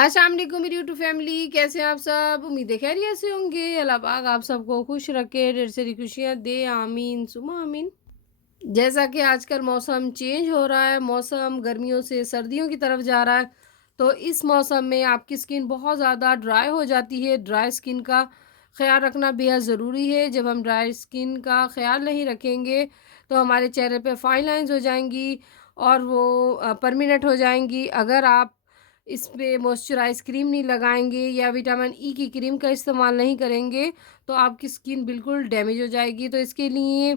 अस्सलाम वालेकुम मेरी यूट्यूब फैमिली, कैसे हैं आप सब? उम्मीद है खैरियत से होंगे। अल्लाह पाक आप सबको खुश रखे, ढेर सारी खुशियाँ दे, आमीन सुम्मा आमीन। जैसा कि आजकल मौसम चेंज हो रहा है, मौसम गर्मियों से सर्दियों की तरफ जा रहा है, तो इस मौसम में आपकी स्किन बहुत ज़्यादा ड्राई हो जाती है। ड्राई स्किन का ख़्याल रखना बेहद ज़रूरी है। जब हम ड्राई स्किन का ख़्याल नहीं रखेंगे, तो हमारे चेहरे पे फाइन लाइन्स हो जाएँगी और वो परमानेंट हो जाएँगी। अगर आप इस पे मॉइस्चराइज़ क्रीम नहीं लगाएँगे या विटामिन ई की क्रीम का इस्तेमाल नहीं करेंगे, तो आपकी स्किन बिल्कुल डैमेज हो जाएगी। तो इसके लिए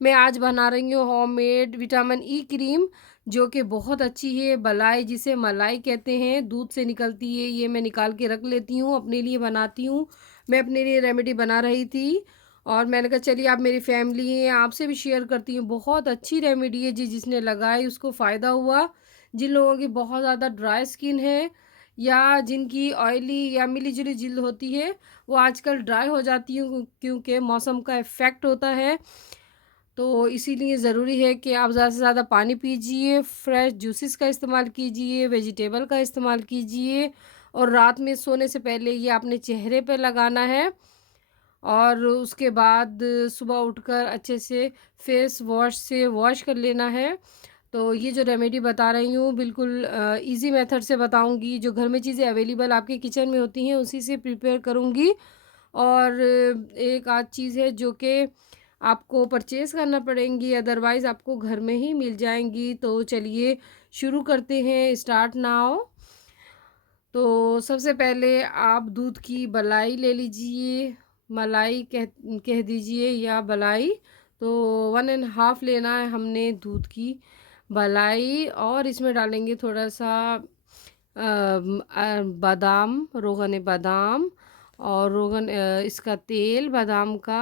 मैं आज बना रही हूँ होममेड विटामिन ई क्रीम, जो कि बहुत अच्छी है। बलाई जिसे मलाई कहते हैं, दूध से निकलती है। ये मैं निकाल के रख लेती हूँ, अपने लिए बनाती हूँ। मैं अपने लिए रेमेडी बना रही थी और मैंने कहा चलिए आप मेरी फैमिली हैं, आपसे भी शेयर करती हूँ। बहुत अच्छी रेमेडी है, जिसने लगाई उसको फ़ायदा हुआ। जिन लोगों की बहुत ज़्यादा ड्राई स्किन है या जिनकी ऑयली या मिली-जुली जिल्द होती है, वो आजकल ड्राई हो जाती हैं क्योंकि मौसम का इफ़ेक्ट होता है। तो इसीलिए ज़रूरी है कि आप ज़्यादा से ज़्यादा पानी पीजिए, फ्रेश जूसेस का इस्तेमाल कीजिए, वेजिटेबल का इस्तेमाल कीजिए और रात में सोने से पहले ये अपने चेहरे पे लगाना है और उसके बाद सुबह उठकर अच्छे से फेस वॉश से वॉश कर लेना है। तो ये जो रेमेडी बता रही हूँ बिल्कुल ईज़ी मेथड से बताऊँगी, जो घर में चीज़ें अवेलेबल आपके किचन में होती हैं उसी से प्रिपेयर करूँगी। और एक आध चीज़ है जो कि आपको परचेज़ करना पड़ेंगी, अदरवाइज़ आपको घर में ही मिल जाएँगी। तो चलिए शुरू करते हैं, स्टार्ट नाउ। तो सबसे पहले आप दूध की बलाई ले लीजिए, मलाई कह कह दीजिए या बलाई। तो 1 एंड हाफ़ लेना है हमने दूध की बलाई और इसमें डालेंगे थोड़ा-सा बादाम, रोगन बादाम और इसका तेल बादाम का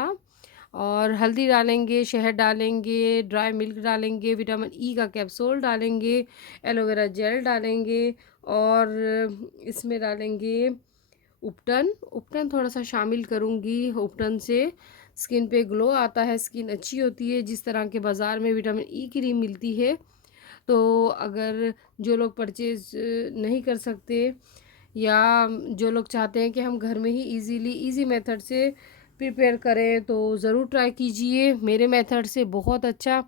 और हल्दी डालेंगे, शहद डालेंगे, ड्राई मिल्क डालेंगे, विटामिन ई का कैप्सूल डालेंगे, एलोवेरा जेल डालेंगे और इसमें डालेंगे उपटन। उपटन थोड़ा-सा शामिल करूँगी, उपटन से स्किन पे ग्लो आता है, स्किन अच्छी होती है। जिस तरह के बाज़ार में विटामिन ई क्रीम मिलती है, तो अगर जो लोग परचेज़ नहीं कर सकते या जो लोग चाहते हैं कि हम घर में ही ईज़ी मेथड से प्रिपेयर करें, तो ज़रूर ट्राई कीजिए। मेरे मेथड से बहुत अच्छा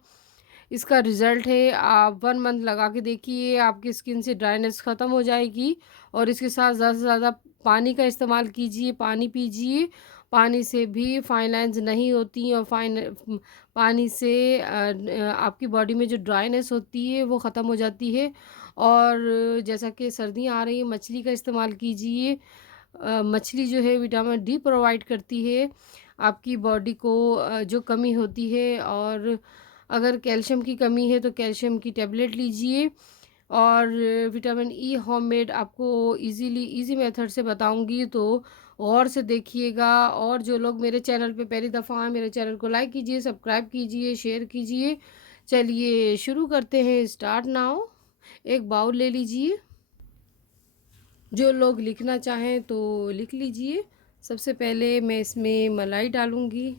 इसका रिज़ल्ट है। आप 1 मंथ लगा के देखिए, आपकी स्किन से ड्राइनेस ख़त्म हो जाएगी और इसके साथ ज़्यादा से ज़्यादा पानी का इस्तेमाल कीजिए, पानी पीजिए। पानी से भी फाइन लाइन्स नहीं होती और पानी से आपकी बॉडी में जो ड्राइनेस होती है वो ख़त्म हो जाती है। और जैसा कि सर्दियाँ आ रही हैं, मछली का इस्तेमाल कीजिए। मछली जो है विटामिन डी प्रोवाइड करती है आपकी बॉडी को, जो कमी होती है। और अगर कैल्शियम की कमी है तो कैल्शियम की टैबलेट लीजिए। और विटामिन ई होममेड आपको ईज़ी मेथड से बताऊंगी, तो गौर से देखिएगा। और जो लोग मेरे चैनल पे पहली दफ़ा आए, मेरे चैनल को लाइक कीजिए, सब्सक्राइब कीजिए, शेयर कीजिए। चलिए शुरू करते हैं, स्टार्ट नाउ। एक बाउल ले लीजिए, जो लोग लिखना चाहें तो लिख लीजिए। सबसे पहले मैं इसमें मलाई डालूँगी,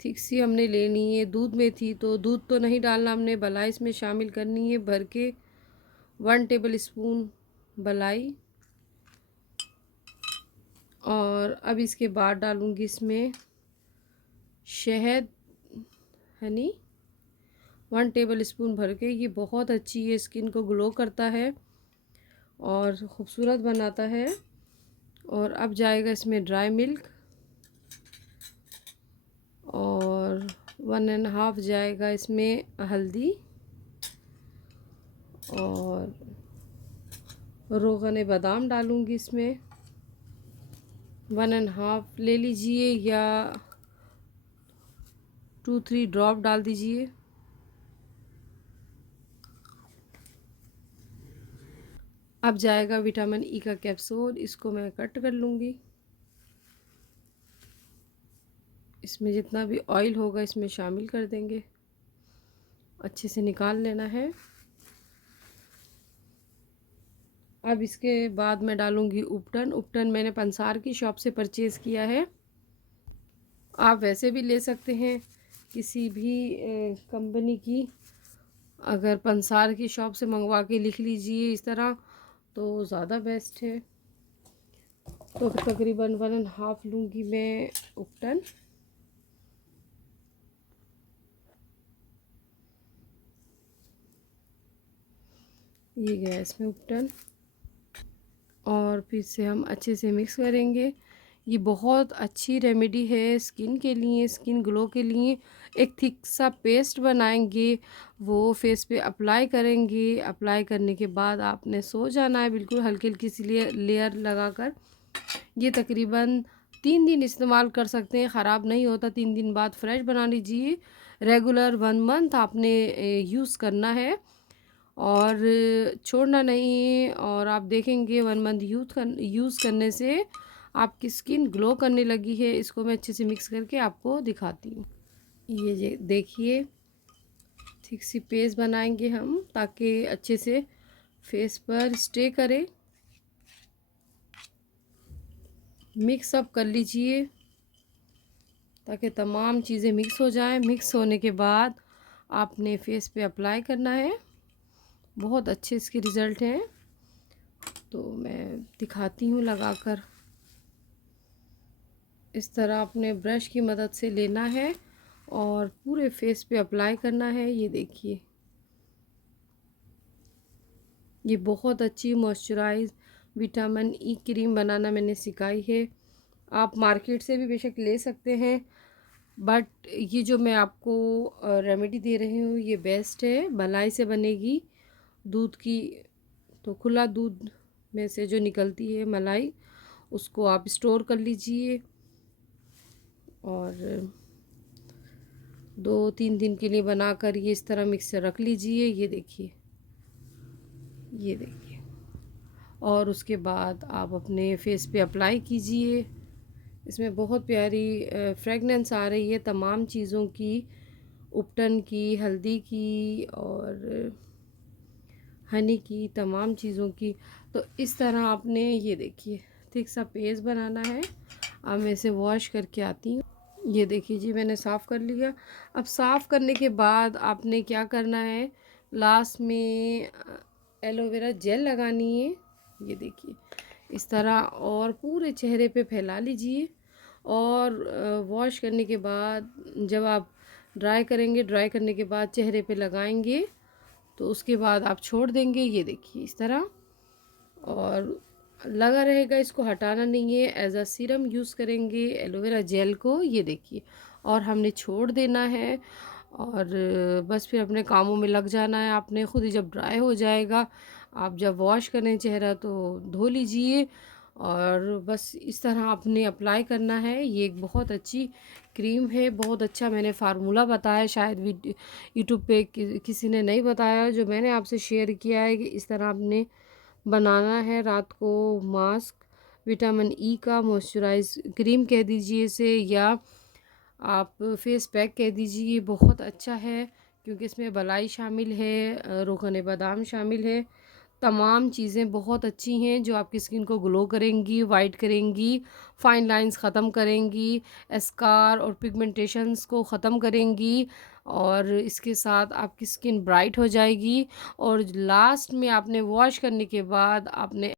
ठीक सी हमने लेनी है। दूध में थी तो दूध तो नहीं डालना, हमने बलाई इसमें शामिल करनी है भर के। 1 टेबल स्पून बलाई और अब इसके बाद डालूँगी इसमें शहद, हनी 1 टेबल स्पून भर के। ये बहुत अच्छी है, स्किन को ग्लो करता है और ख़ूबसूरत बनाता है। और अब जाएगा इसमें ड्राई मिल्क और 1 एंड हाफ़ जाएगा इसमें हल्दी और रोगन बादाम डालूँगी इसमें 1 एंड हाफ़ ले लीजिए या 2-3 ड्रॉप डाल दीजिए। अब जाएगा विटामिन ई का कैप्सूल, इसको मैं कट कर लूँगी। इसमें जितना भी ऑयल होगा इसमें शामिल कर देंगे, अच्छे से निकाल लेना है। अब इसके बाद मैं डालूँगी उपटन। उपटन मैंने पंसार की शॉप से परचेज़ किया है, आप वैसे भी ले सकते हैं किसी भी कंपनी की। अगर पंसार की शॉप से मंगवा के लिख लीजिए इस तरह तो ज़्यादा बेस्ट है। तो तकरीबन 1.5 लूँगी मैं उपटन। ये गया इसमें उपटन, और फिर से हम अच्छे से मिक्स करेंगे। ये बहुत अच्छी रेमेडी है स्किन के लिए, स्किन ग्लो के लिए। एक थिक सा पेस्ट बनाएंगे, वो फेस पे अप्लाई करेंगे। अप्लाई करने के बाद आपने सो जाना है बिल्कुल हल्की हल्की सी लेयर लगाकर। ये तकरीबन 3 दिन इस्तेमाल कर सकते हैं, ख़राब नहीं होता। 3 दिन बाद फ्रेश बना लीजिए। रेगुलर 1 मंथ आपने यूज़ करना है और छोड़ना नहीं है। और आप देखेंगे 1 मंथ यूज़ करने से आपकी स्किन ग्लो करने लगी है। इसको मैं अच्छे से मिक्स करके आपको दिखाती हूँ। ये देखिए, थिक सी पेस्ट बनाएंगे हम ताकि अच्छे से फेस पर स्टे करे। मिक्स अप कर लीजिए ताकि तमाम चीज़ें मिक्स हो जाएं। मिक्स होने के बाद आपने फेस पे अप्लाई करना है। बहुत अच्छे इसके रिज़ल्ट हैं, तो मैं दिखाती हूँ लगाकर। इस तरह अपने ब्रश की मदद से लेना है और पूरे फेस पे अप्लाई करना है। ये देखिए, ये बहुत अच्छी मॉइस्चराइज विटामिन ई क्रीम बनाना मैंने सिखाई है। आप मार्केट से भी बेशक ले सकते हैं, बट ये जो मैं आपको रेमेडी दे रही हूँ ये बेस्ट है। मलाई से बनेगी, दूध की, तो खुला दूध में से जो निकलती है मलाई, उसको आप स्टोर कर लीजिए और 2-3 दिन के लिए बनाकर ये इस तरह मिक्सर रख लीजिए। ये देखिए, ये देखिए, और उसके बाद आप अपने फेस पे अप्लाई कीजिए। इसमें बहुत प्यारी फ्रेगनेंस आ रही है तमाम चीज़ों की, उपटन की, हल्दी की और हनी की, तमाम चीज़ों की। तो इस तरह आपने, ये देखिए, थिक सा पेस्ट बनाना है। अब मैं इसे वॉश करके आती हूँ। ये देखिए जी, मैंने साफ़ कर लिया। अब साफ़ करने के बाद आपने क्या करना है, लास्ट में एलोवेरा जेल लगानी है। ये देखिए इस तरह, और पूरे चेहरे पे फैला लीजिए। और वॉश करने के बाद जब आप ड्राई करेंगे, ड्राई करने के बाद चेहरे पे लगाएंगे, तो उसके बाद आप छोड़ देंगे। ये देखिए इस तरह, और लगा रहेगा, इसको हटाना नहीं है। एज अ सीरम यूज़ करेंगे एलोवेरा जेल को। ये देखिए, और हमने छोड़ देना है और बस फिर अपने कामों में लग जाना है। आपने खुद ही जब ड्राई हो जाएगा, आप जब वॉश करें चेहरा तो धो लीजिए, और बस इस तरह आपने अप्लाई करना है। ये एक बहुत अच्छी क्रीम है, बहुत अच्छा मैंने फार्मूला बताया, शायद यूट्यूब पे किसी ने नहीं बताया, जो मैंने आपसे शेयर किया है कि इस तरह आपने बनाना है। रात को मास्क, विटामिन ई का मॉइस्चराइज क्रीम कह दीजिए इसे, या आप फेस पैक कह दीजिए। बहुत अच्छा है क्योंकि इसमें बलाई शामिल है, रोगन बादाम शामिल है। तमाम चीज़ें बहुत अच्छी हैं जो आपकी स्किन को ग्लो करेंगी, वाइट करेंगी, फाइन लाइंस ख़त्म करेंगी, स्कार और पिगमेंटेशंस को ख़त्म करेंगी, और इसके साथ आपकी स्किन ब्राइट हो जाएगी। और लास्ट में आपने वॉश करने के बाद आपने